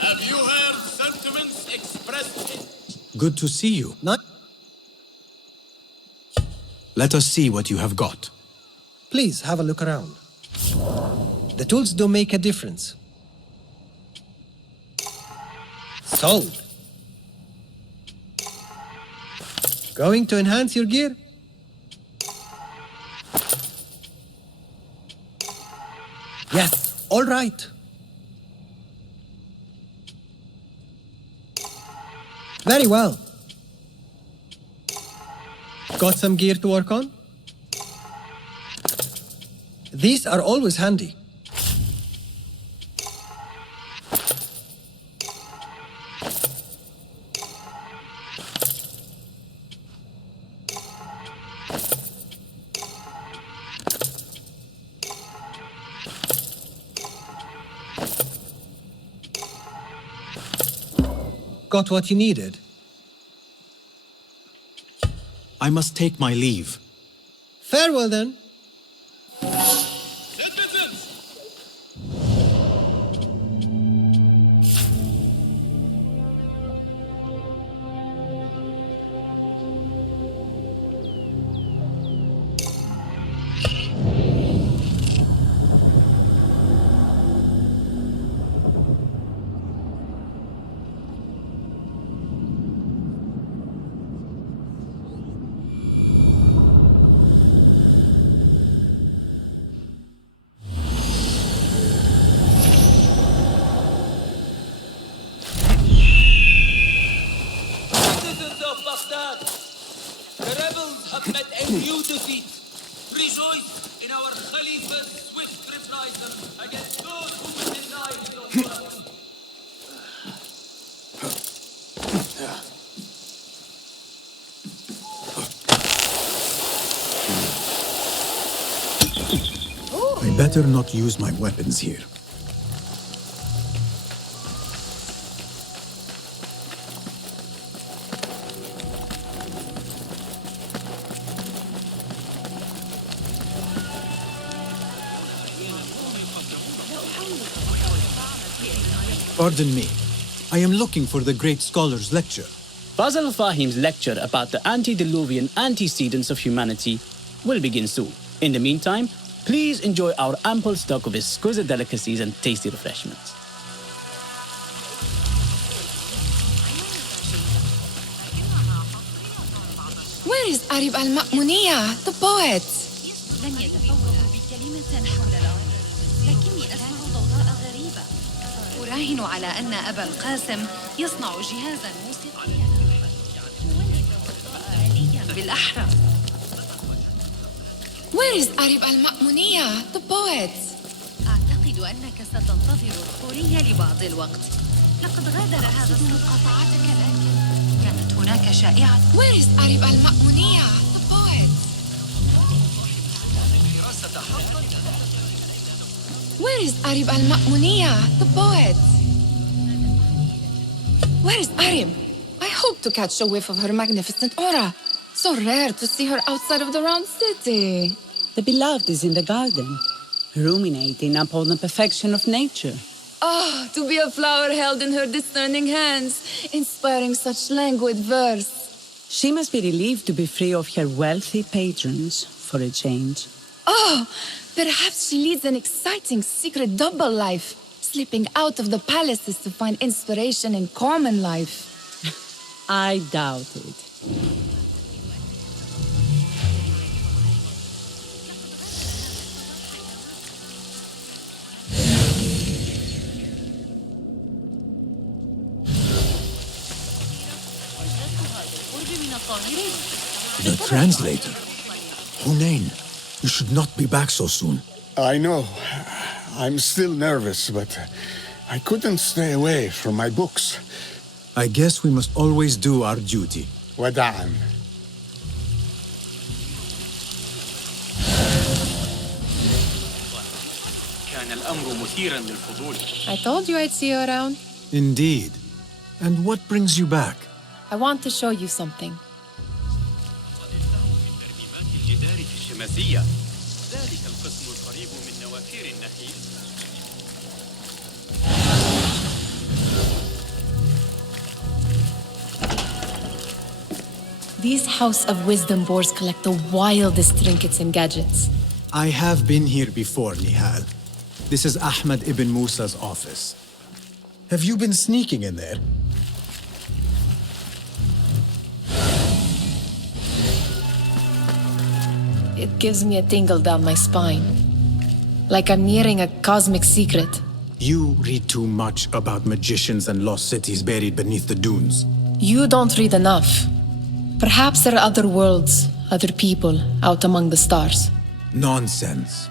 Have you heard sentiments expressed? Good to see you. Not. Let us see what you have got. Please have a look around. The tools do make a difference. Sold. Going to enhance your gear? Yes, all right. Very well. Got some gear to work on? These are always handy. Got what you needed? I must take my leave. Farewell then. Citizens! Citizens of Baghdad, the rebels have met a new defeat. Rejoice in our Khalifa's swift reprisal against those who would deny his authority. I better not use my weapons here. Pardon me. I am looking for the great scholar's lecture. Fazl Fahim's lecture about the antediluvian antecedents of humanity will begin soon. In the meantime, please enjoy our ample stock of exquisite delicacies and tasty refreshments. Where is Arib al-Ma'muniya, the poet? لن يتفوقوا بكلمة حول الأرض، لكني أسمع ضوضاء غريبة. أراهن على أن أبا القاسم يصنع جهازاً موسيقياً بالأحرى. Where is Arib al-Ma'muniya, the poet? أعتقد أنك ستنتظر الخورية لبعض الوقت. لقد غادر هذا مقاطعتك لكن كانت هناك شائعة. Where is Arib al-Ma'muniya, the poet? Where is Arib al-Ma'muniya, the poet? Where is Arib? I hope to catch a whiff of her magnificent aura. So rare to see her outside of the round city. The beloved is in the garden, ruminating upon the perfection of nature. Oh, to be a flower held in her discerning hands, inspiring such languid verse. She must be relieved to be free of her wealthy patrons for a change. Oh, perhaps she leads an exciting secret double life, slipping out of the palaces to find inspiration in common life. I doubt it. The translator. Hunain, you should not be back so soon. I know. I'm still nervous, but I couldn't stay away from my books. I guess we must always do our duty. وداعاً. كان الأمر مثيراً للفضول. I told you I'd see you around. Indeed. And what brings you back? I want to show you something. These House of Wisdom boars collect the wildest trinkets and gadgets. I have been here before, Nihal. This is Ahmed ibn Musa's office. Have you been sneaking in there? It gives me a tingle down my spine. Like I'm nearing a cosmic secret. You read too much about magicians and lost cities buried beneath the dunes. You don't read enough. Perhaps there are other worlds, other people, out among the stars. Nonsense.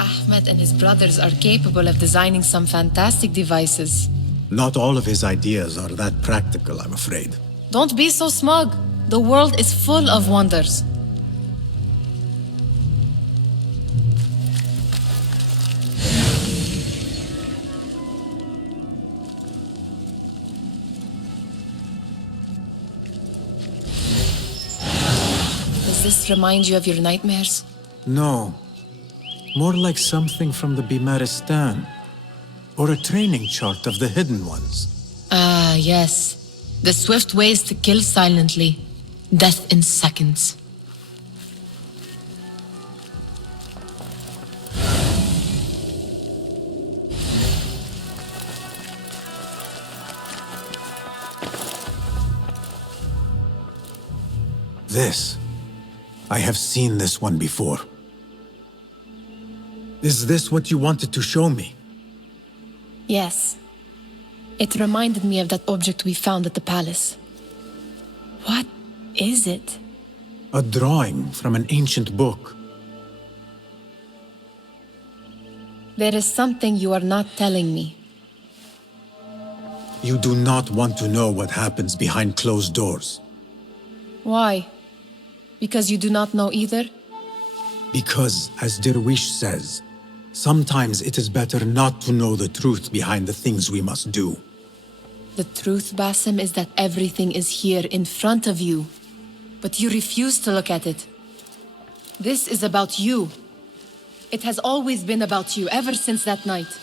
Ahmed and his brothers are capable of designing some fantastic devices. Not all of his ideas are that practical, I'm afraid. Don't be so smug. The world is full of wonders. Does this remind you of your nightmares? No. More like something from the Bimaristan. Or a training chart of the Hidden Ones. Ah, yes. The swift ways to kill silently. Death in seconds. This. I have seen this one before. Is this what you wanted to show me? Yes. It reminded me of that object we found at the palace. What is it? A drawing from an ancient book. There is something you are not telling me. You do not want to know what happens behind closed doors. Why? Because you do not know either? Because, as Derwish says, sometimes it is better not to know the truth behind the things we must do. The truth, Basim, is that everything is here in front of you. But you refuse to look at it. This is about you. It has always been about you, ever since that night.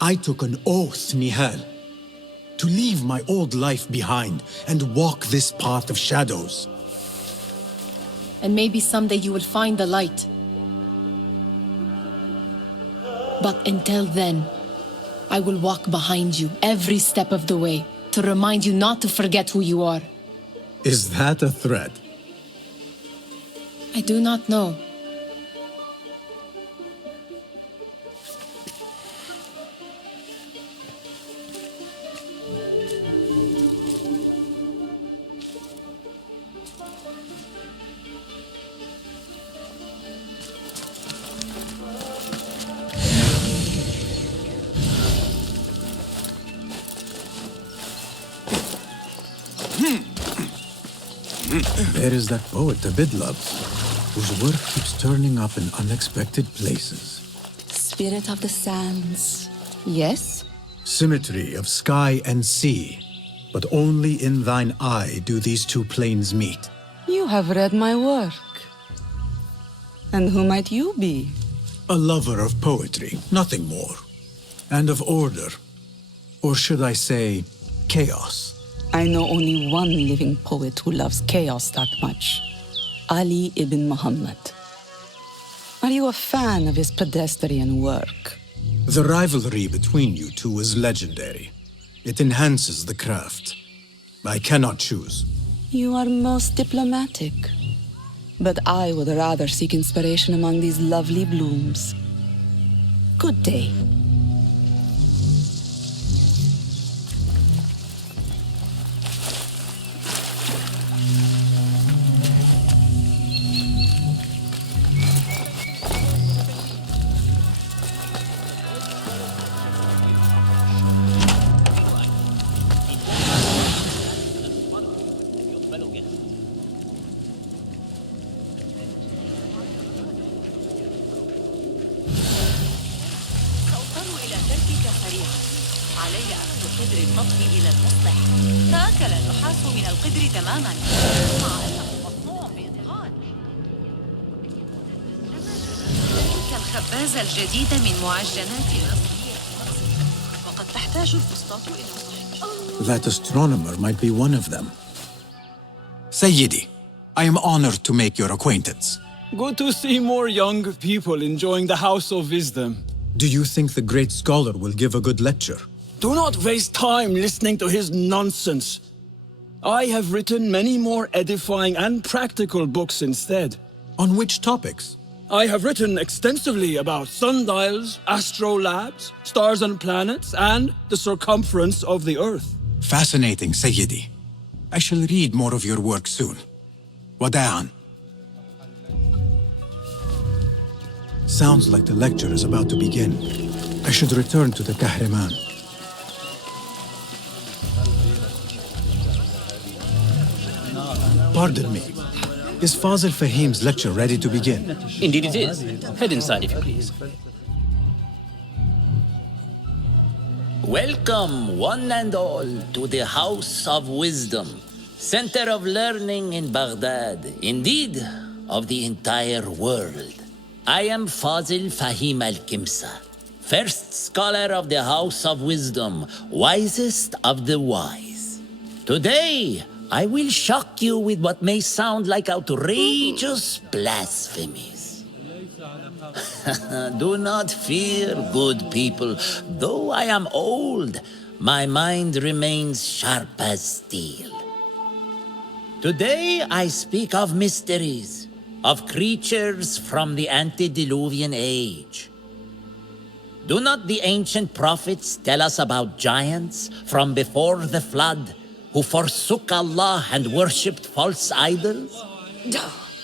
I took an oath, Nihal, to leave my old life behind and walk this path of shadows. And maybe someday you will find the light. But until then, I will walk behind you every step of the way to remind you not to forget who you are. Is that a threat? I do not know. There is that poet Abid loves, whose work keeps turning up in unexpected places. Spirit of the sands. Yes? Symmetry of sky and sea, but only in thine eye do these two planes meet. You have read my work. And who might you be? A lover of poetry, nothing more. And of order. Or should I say, chaos. I know only one living poet who loves chaos that much. Ali ibn Muhammad. Are you a fan of his pedestrian work? The rivalry between you two is legendary. It enhances the craft. I cannot choose. You are most diplomatic. But I would rather seek inspiration among these lovely blooms. Good day. قدر النطق إلى المصلح. تأكل النحاس من القدر تماما مع أنه مصنوع بإتقان. تلك الخبازة الجديدة من معجنات الأصلية وقد تحتاج الفسطاط إلى صحن. That astronomer might be one of them. Sayyidi, I am honored to make your acquaintance. Good to see more young people enjoying the House of Wisdom. Do you think the great scholar will give a good lecture? Do not waste time listening to his nonsense. I have written many more edifying and practical books instead. On which topics? I have written extensively about sundials, astrolabs, stars and planets, and the circumference of the Earth. Fascinating, Sayyidi. I shall read more of your work soon. Wada'an. Sounds like the lecture is about to begin. I should return to the Kahraman. Pardon me. Is Fazil Fahim's lecture ready to begin? Indeed it is. Head inside if you please. Welcome, one and all, to the House of Wisdom, center of learning in Baghdad, indeed, of the entire world. I am Fazil Fahim al-Kimsa, first scholar of the House of Wisdom, wisest of the wise. Today, I will shock you with what may sound like outrageous blasphemies. Do not fear, good people. Though I am old, my mind remains sharp as steel. Today I speak of mysteries, of creatures from the antediluvian age. Do not the ancient prophets tell us about giants from before the flood who forsook Allah and worshipped false idols?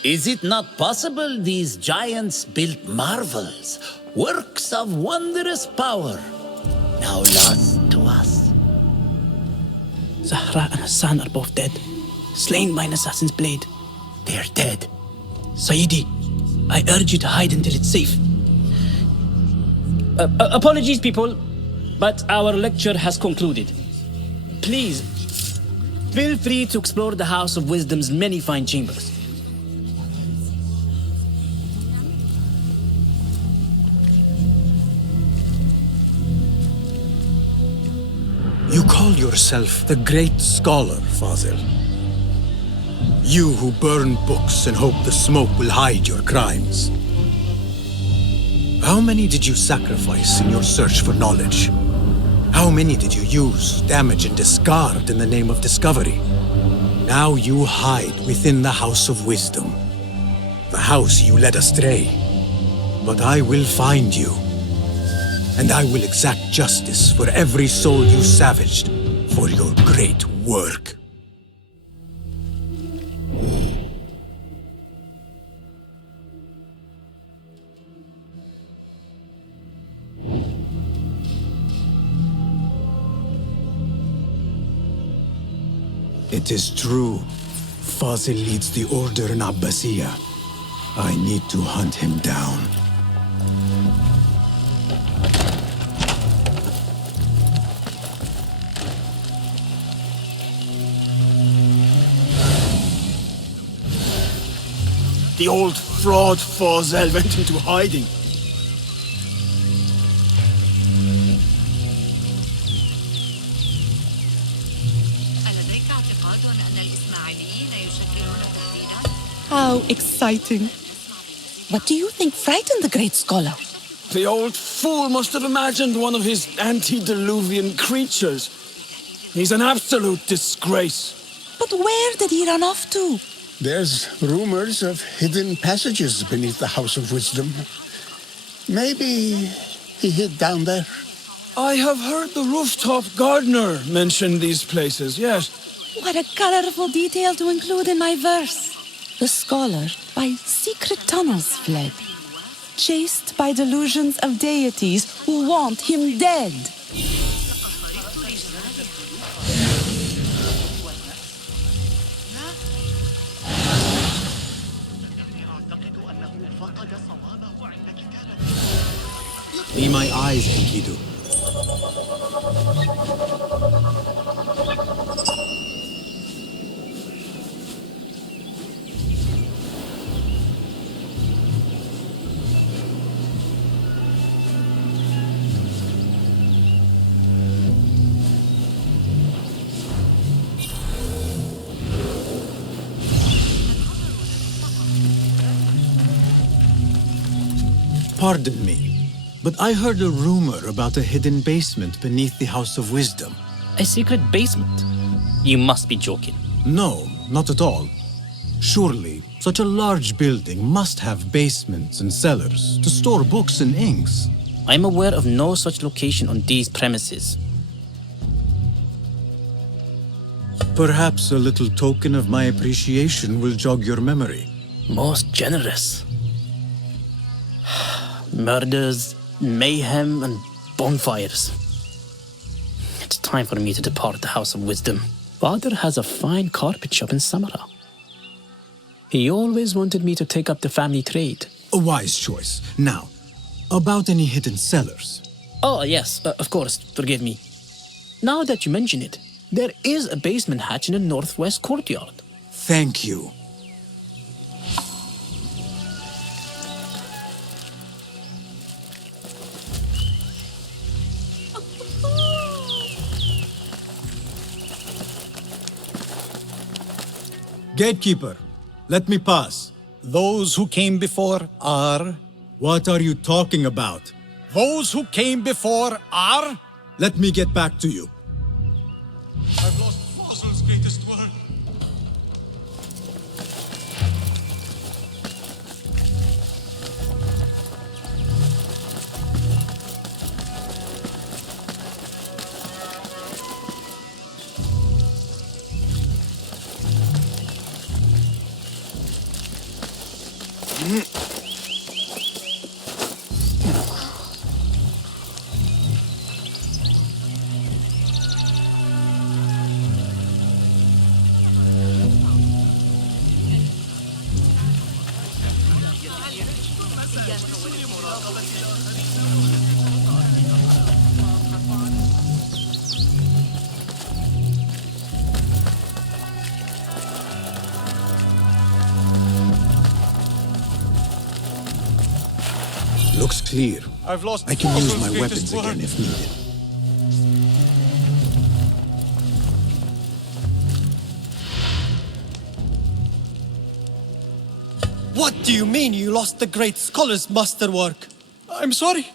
Is it not possible these giants built marvels, works of wondrous power, now lost to us? Zahra and Hassan are both dead, slain by an assassin's blade. They're dead. Sayyidi, I urge you to hide until it's safe. Apologies, people, but our lecture has concluded. Please, feel free to explore the House of Wisdom's many fine chambers. You call yourself the great scholar, Fazil. You who burn books and hope the smoke will hide your crimes. How many did you sacrifice in your search for knowledge? How many did you use, damage, and discard in the name of discovery? Now you hide within the House of Wisdom, the house you led astray. But I will find you, and I will exact justice for every soul you savaged for your great work. It is true. Fazil leads the order in Abbasiyah. I need to hunt him down. The old fraud Fazil went into hiding. How exciting. What do you think frightened the great scholar? The old fool must have imagined one of his antediluvian creatures. He's an absolute disgrace. But where did he run off to? There's rumors of hidden passages beneath the House of Wisdom. Maybe he hid down there. I have heard the rooftop gardener mention these places, yes. What a colorful detail to include in my verse. The scholar by secret tunnels fled, chased by delusions of deities who want him dead. Be my eyes, Enkidu. Pardon me, but I heard a rumor about a hidden basement beneath the House of Wisdom. A secret basement? You must be joking. No, not at all. Surely, such a large building must have basements and cellars to store books and inks. I'm aware of no such location on these premises. Perhaps a little token of my appreciation will jog your memory. Most generous. Murders, mayhem, and bonfires. It's time for me to depart the House of Wisdom. Father has a fine carpet shop in Samara. He always wanted me to take up the family trade. A wise choice. Now, about any hidden cellars. Oh, yes, of course, forgive me. Now that you mention it, there is a basement hatch in the northwest courtyard. Thank you. Gatekeeper, let me pass. Those who came before are... What are you talking about? Those who came before are... Let me get back to you. I've lost Fossil's greatest word. Looks clear. I've lost I can use Fossil's my greatest weapons again word. if needed. What do you mean you lost the great scholar's masterwork? I'm sorry.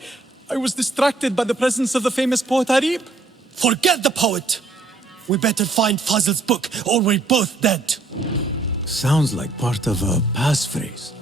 I was distracted by the presence of the famous poet Arib. Forget the poet! We better find Fazil's book, or we're both dead. Sounds like part of a passphrase.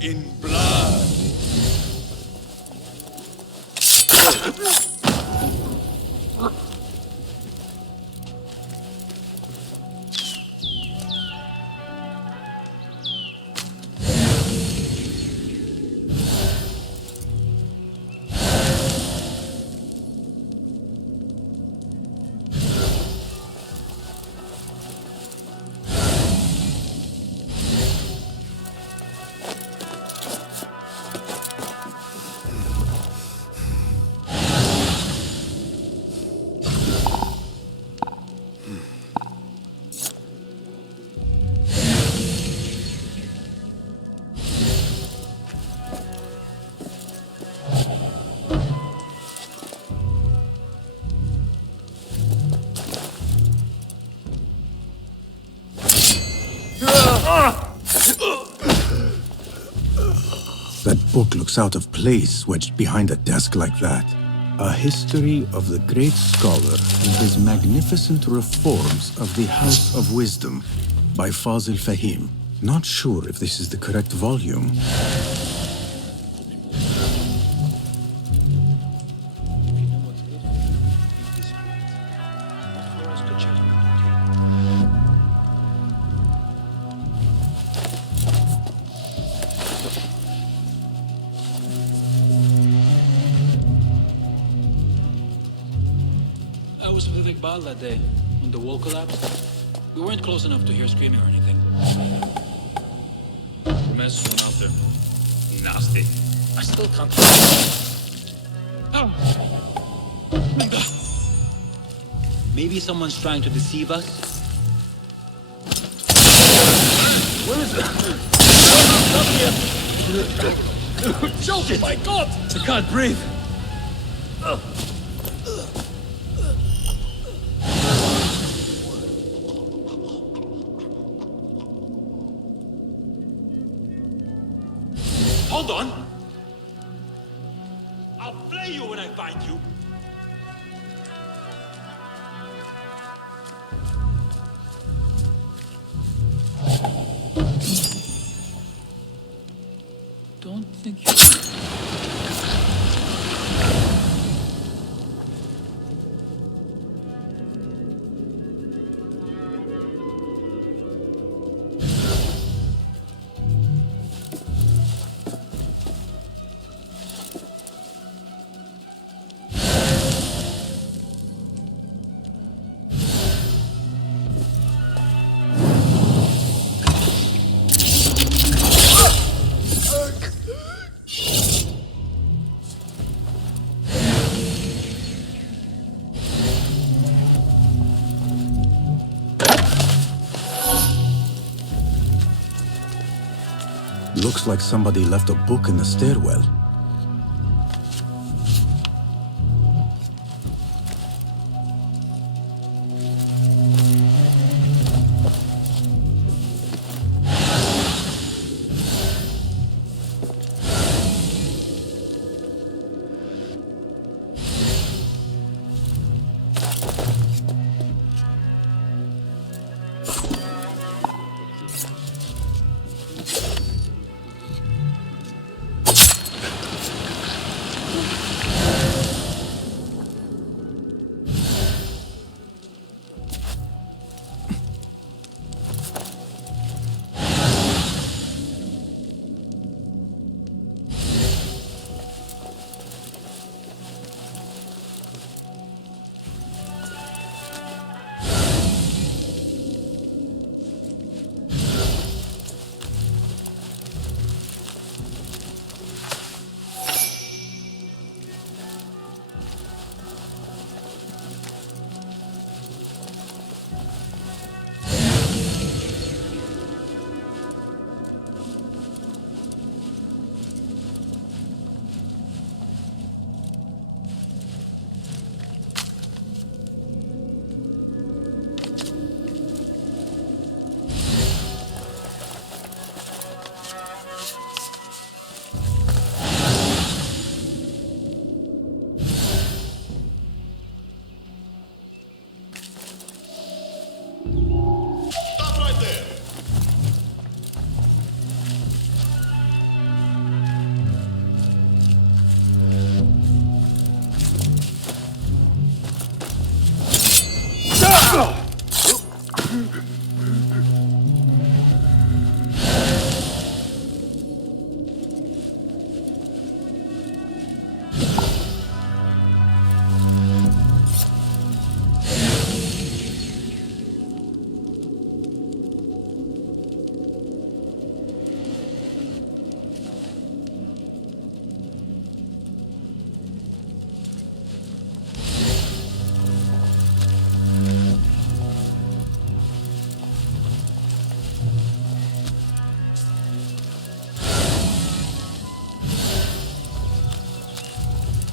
In blood. book looks out of place wedged behind a desk like that. A history of the great scholar and his magnificent reforms of the House of Wisdom by Fazil Fahim. Not sure if this is the correct volume. I was with Iqbal that day, when the wall collapsed. We weren't close enough to hear screaming or anything. Mess soon after. Nasty. I still can't... Oh! Maybe someone's trying to deceive us? Where is it? Joke! My God! I can't breathe! Hold on! I'll flay you when I find you! Don't think you... Looks like somebody left a book in the stairwell.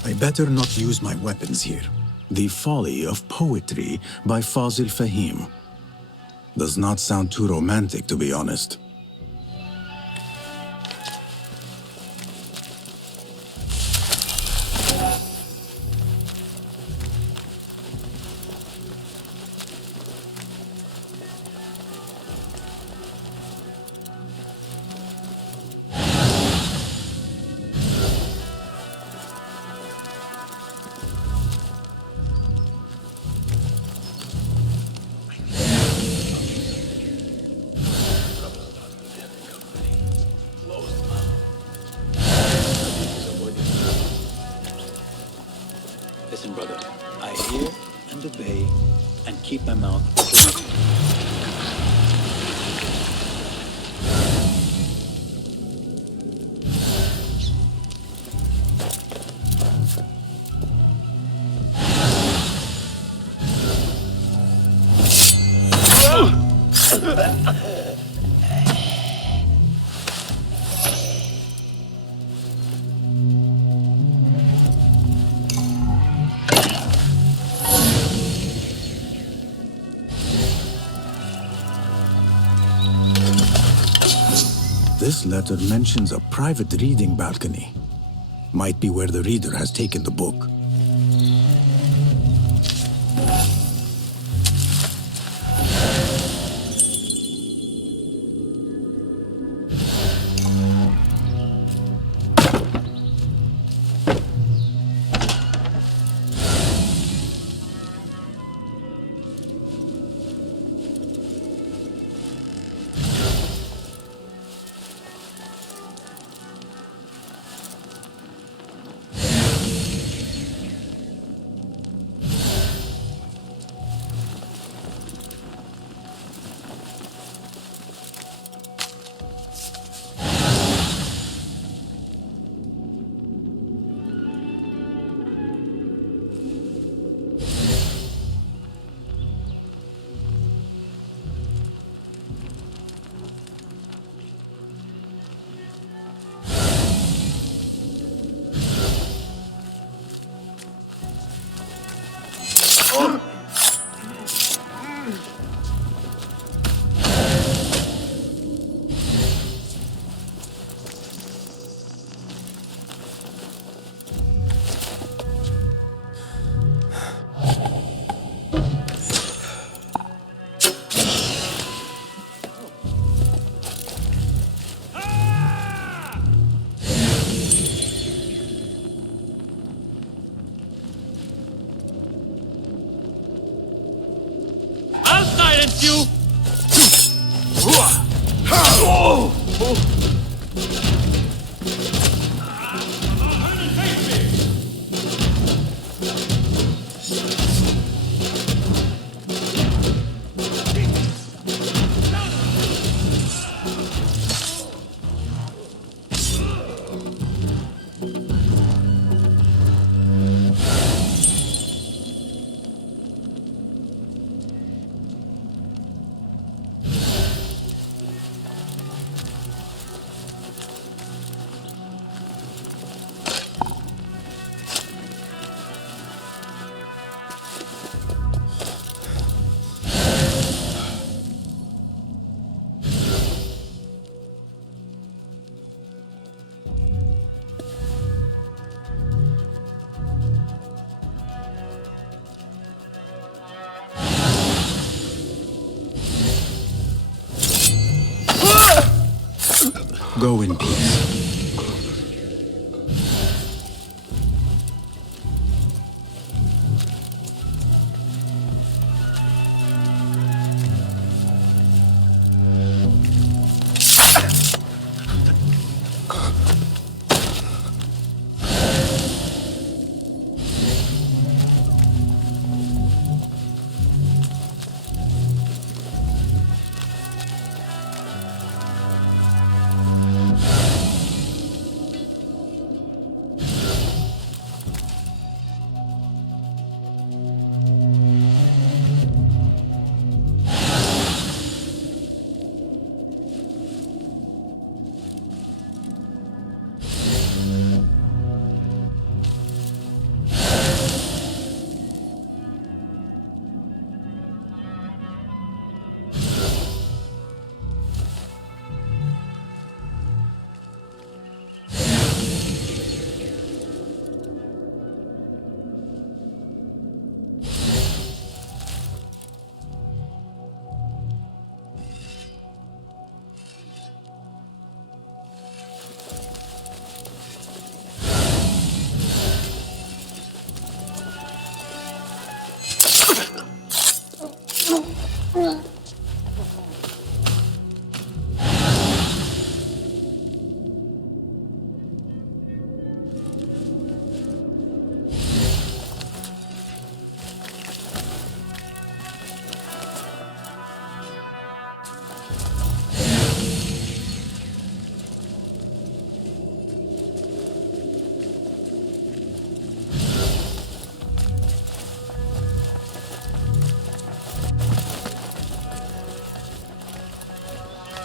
I better not use my weapons here. The Folly of Poetry by Fazil Fahim. Does not sound too romantic, to be honest. keep my mouth closed. This letter mentions a private reading balcony. Might be where the reader has taken the book. You! Go in peace.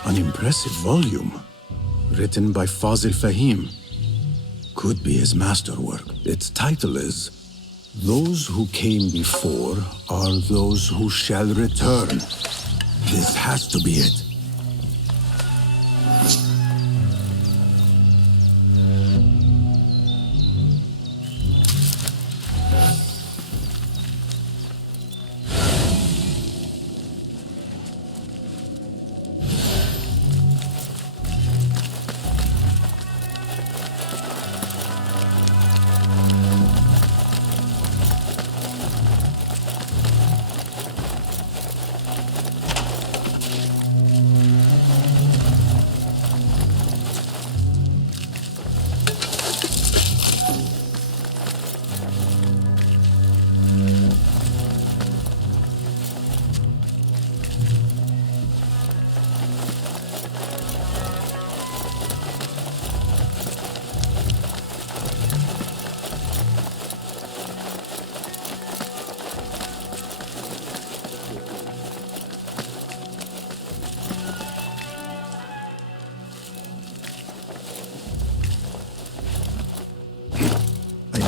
An impressive volume, written by Fazil Fahim. Could be his masterwork. Its title is, Those Who Came Before Are Those Who Shall Return. This has to be it.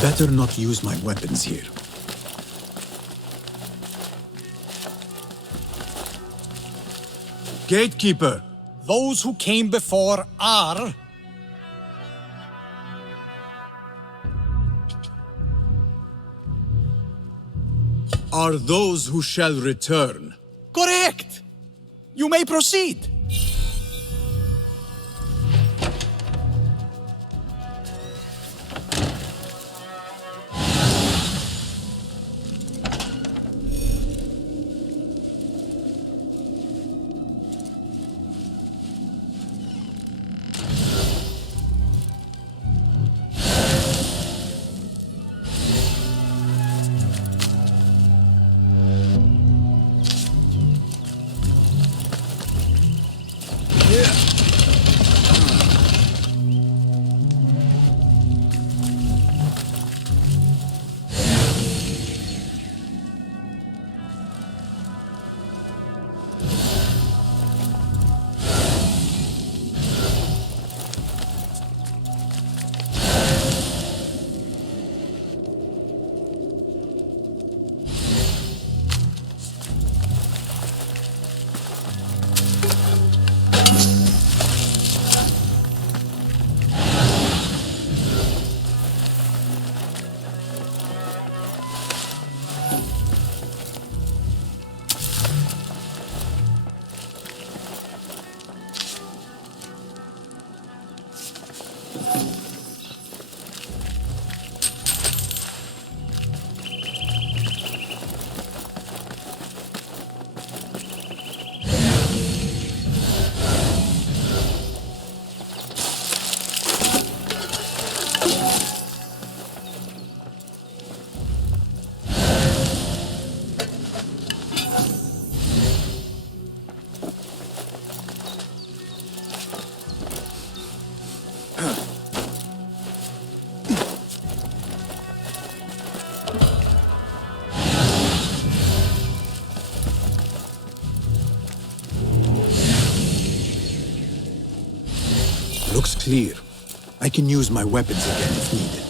Better not use my weapons here. Gatekeeper! Those who came before are... Are those who shall return. Correct! You may proceed. Looks clear. I can use my weapons again if needed.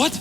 What?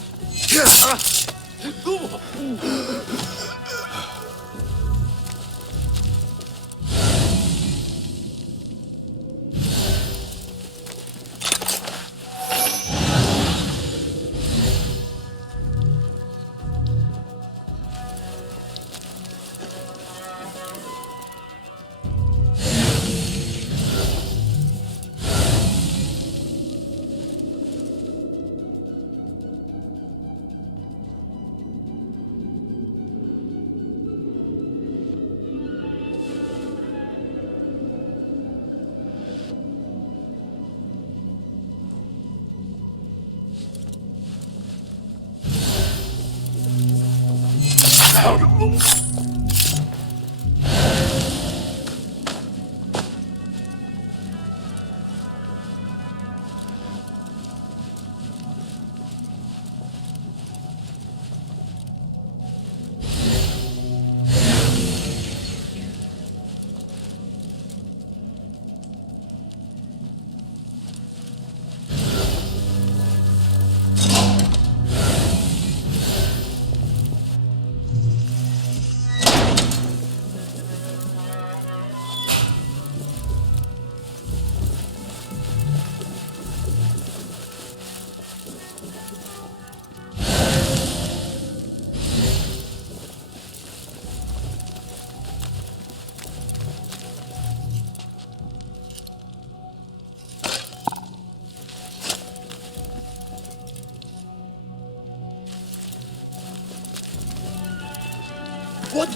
What?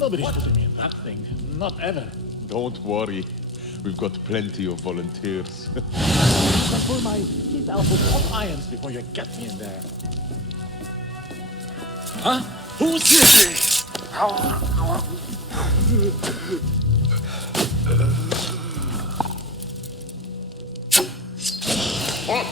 Nobody's putting me in that thing. Not ever. Don't worry. We've got plenty of volunteers. You can pull my teeth out with hot irons before you get me in there. Huh? Who's this? What?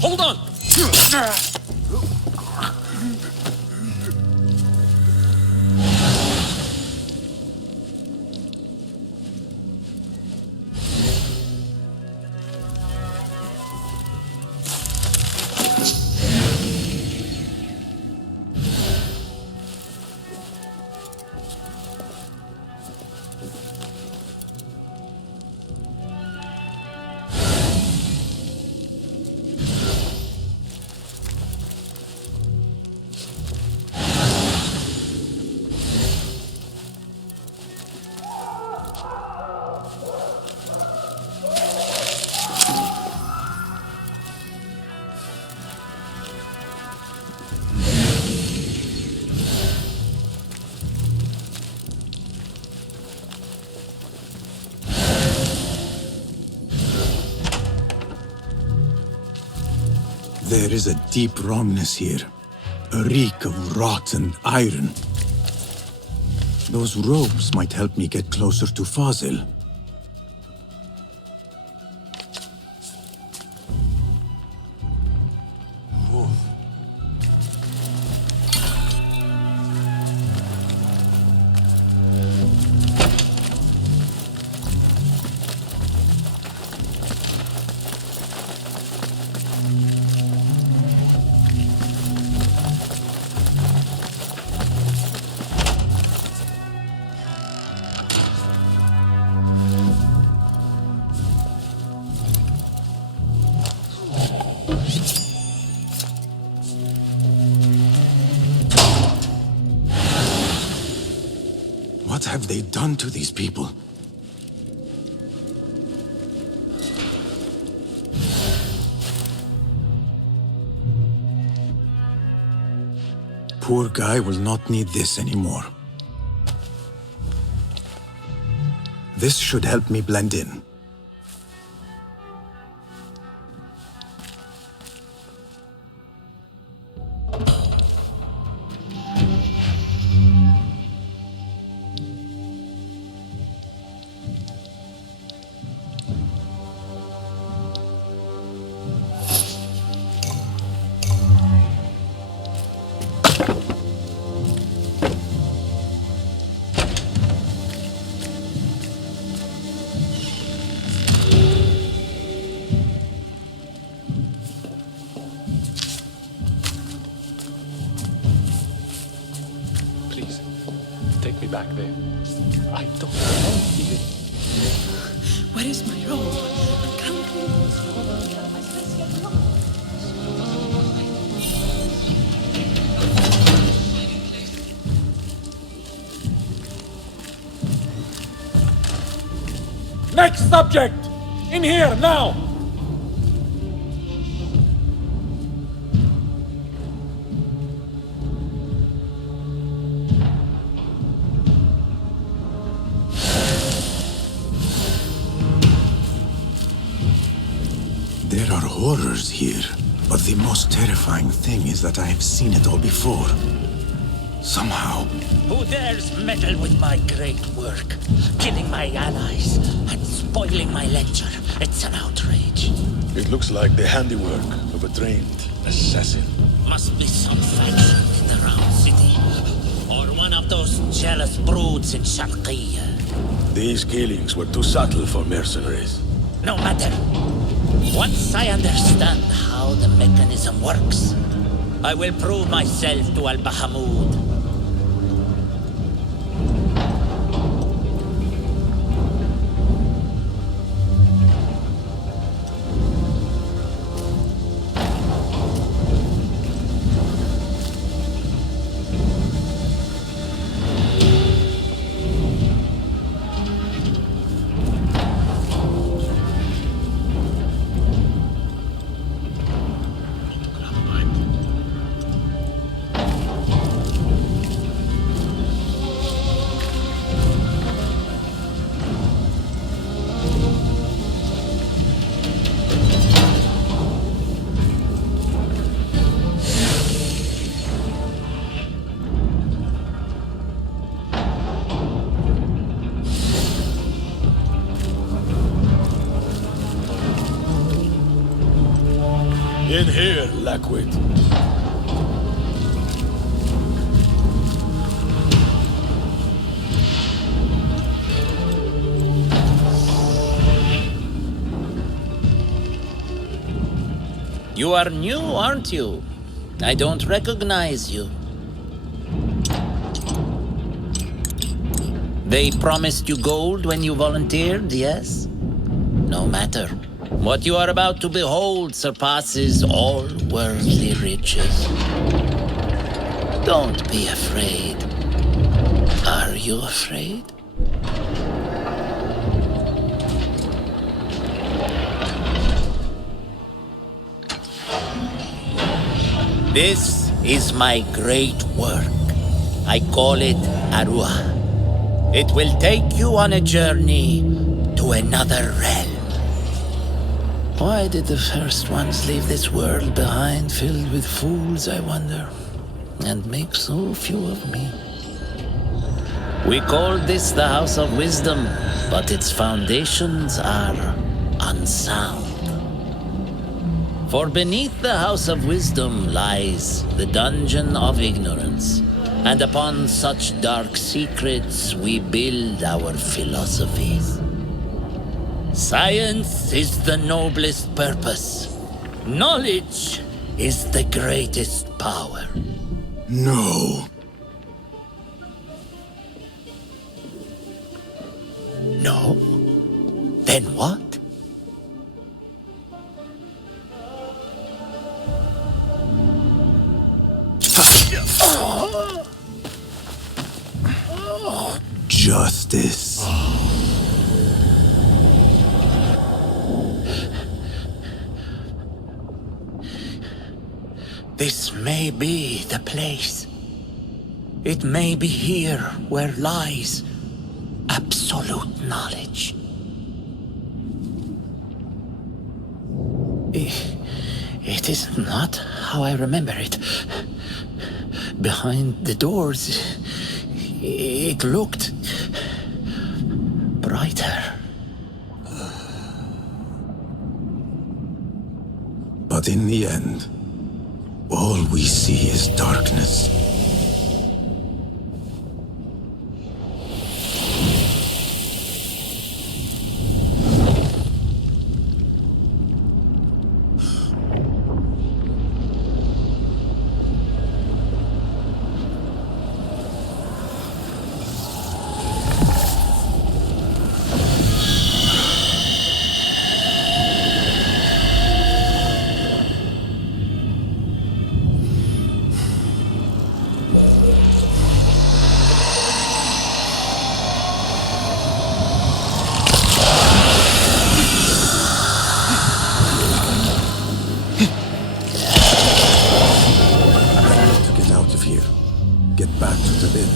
Hold on! There is a deep wrongness here. A reek of rotten iron. Those robes might help me get closer to Fazil. What have they done to these people? Poor guy will not need this anymore. This should help me blend in. Please, take me back there. I don't know even. Where is my robe? Next subject! In here, now! There are horrors here, but the most terrifying thing is that I have seen it all before. Somehow. Who dares meddle with my great work? Killing my allies and spoiling my lecture. It's an outrage. It looks like the handiwork of a trained assassin. Must be some faction in the Round City. Or one of those jealous broods in Sharqiyya. These killings were too subtle for mercenaries. No matter. Once I understand how the mechanism works, I will prove myself to Al-Bahamud. In here, Lackwit. You are new, aren't you? I don't recognize you. They promised you gold when you volunteered, yes? No matter. What you are about to behold surpasses all worldly riches. Don't be afraid. Are you afraid? This is my great work. I call it Arua. It will take you on a journey to another realm. Why did the first ones leave this world behind filled with fools, I wonder, and make so few of me? We call this the House of Wisdom, but its foundations are unsound. For beneath the House of Wisdom lies the Dungeon of Ignorance, and upon such dark secrets we build our philosophies. Science is the noblest purpose. Knowledge is the greatest power. No. No? Then what? justice. This may be the place. It may be here where lies absolute knowledge. It is not how I remember it. Behind the doors, it looked brighter. But in the end, all we see is darkness. Get back to the bin.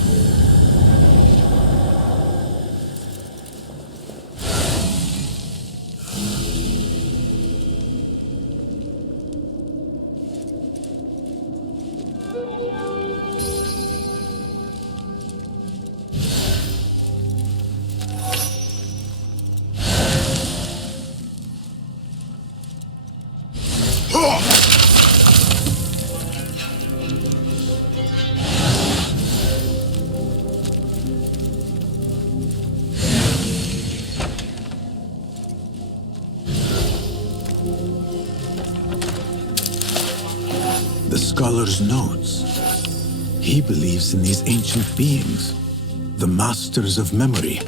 The scholar's notes. He believes in these ancient beings, the masters of memory.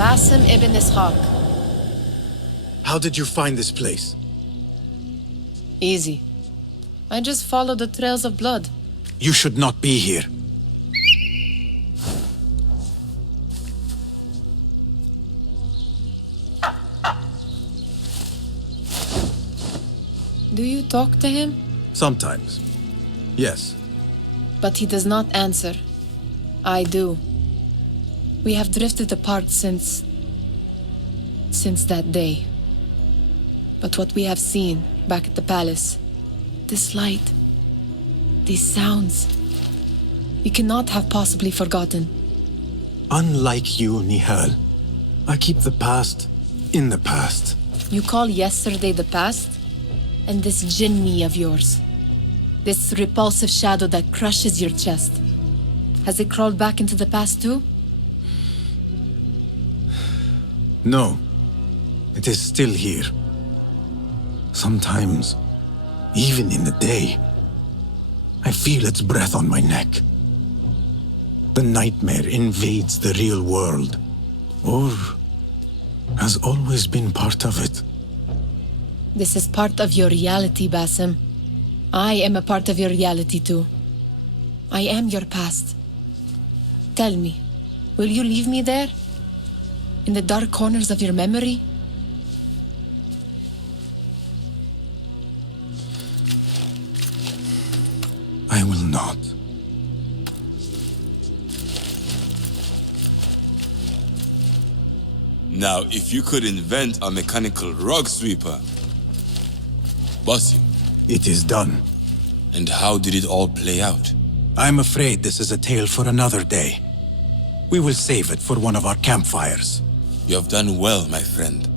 Basim ibn Ishaq. How did you find this place? Easy. I just followed the trails of blood. You should not be here. Do you talk to him? Sometimes. Yes. But he does not answer. I do. We have drifted apart since that day. But what we have seen back at the palace, this light, these sounds, we cannot have possibly forgotten. Unlike you, Nihal, I keep the past in the past. You call yesterday the past? And this jinni of yours, this repulsive shadow that crushes your chest, has it crawled back into the past too? No, it is still here. Sometimes, even in the day, I feel its breath on my neck. The nightmare invades the real world, or has always been part of it. This is part of your reality, Basim. I am a part of your reality too. I am your past. Tell me, will you leave me there? In the dark corners of your memory? I will not. Now, if you could invent a mechanical rug sweeper. Basim. It is done. And how did it all play out? I'm afraid this is a tale for another day. We will save it for one of our campfires. You have done well, my friend.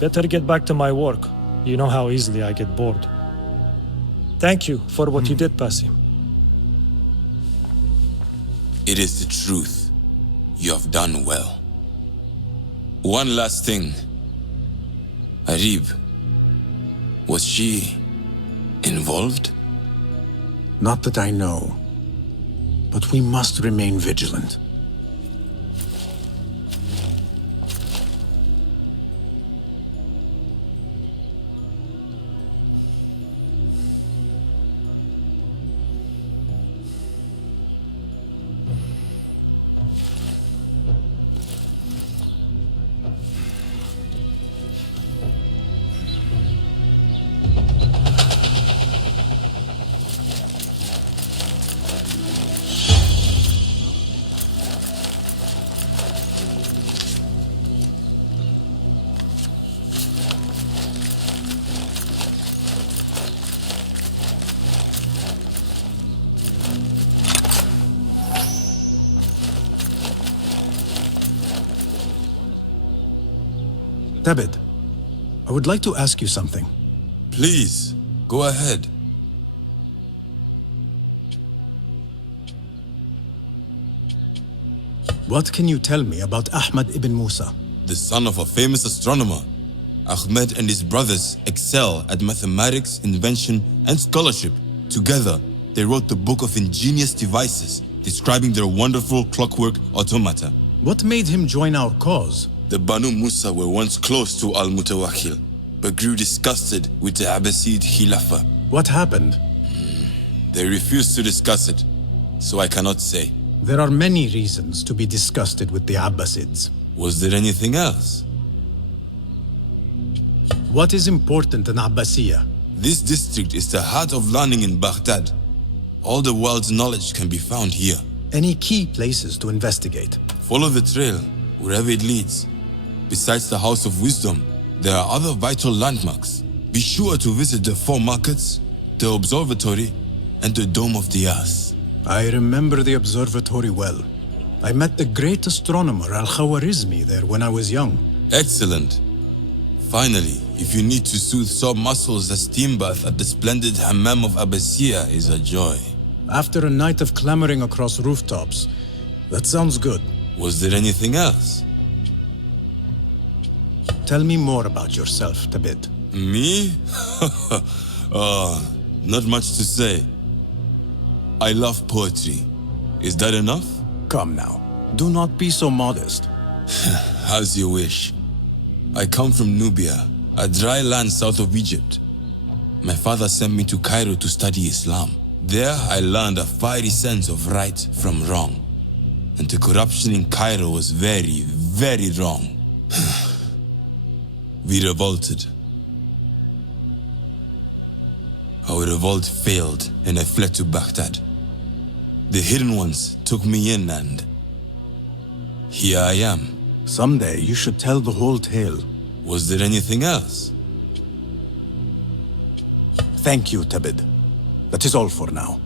Better get back to my work. You know how easily I get bored. Thank you for what you did, Basim. It is the truth. You have done well. One last thing. Arib, was she involved? Not that I know, but we must remain vigilant. Tabid, I would like to ask you something. Please, go ahead. What can you tell me about Ahmad ibn Musa? The son of a famous astronomer. Ahmed and his brothers excel at mathematics, invention, and scholarship. Together, they wrote the book of ingenious devices, describing their wonderful clockwork automata. What made him join our cause? The Banu Musa were once close to Al-Mutawakkil, but grew disgusted with the Abbasid Khilafah. What happened? They refused to discuss it, so I cannot say. There are many reasons to be disgusted with the Abbasids. Was there anything else? What is important in Abbasiyya? This district is the heart of learning in Baghdad. All the world's knowledge can be found here. Any key places to investigate? Follow the trail, wherever it leads. Besides the House of Wisdom, there are other vital landmarks. Be sure to visit the 4 markets, the observatory, and the Dome of the Ass. I remember the observatory well. I met the great astronomer Al-Khawarizmi there when I was young. Excellent. Finally, if you need to soothe sore muscles, a steam bath at the splendid Hammam of Abbasiyya is a joy. After a night of clambering across rooftops, that sounds good. Was there anything else? Tell me more about yourself, Tabid. Me? Not much to say. I love poetry. Is that enough? Come now. Do not be so modest. As you wish. I come from Nubia, a dry land south of Egypt. My father sent me to Cairo to study Islam. There I learned a fiery sense of right from wrong. And the corruption in Cairo was very, very wrong. We revolted. Our revolt failed and I fled to Baghdad. The hidden ones took me in and here I am. Someday you should tell the whole tale. Was there anything else? Thank you, Tabid. That is all for now.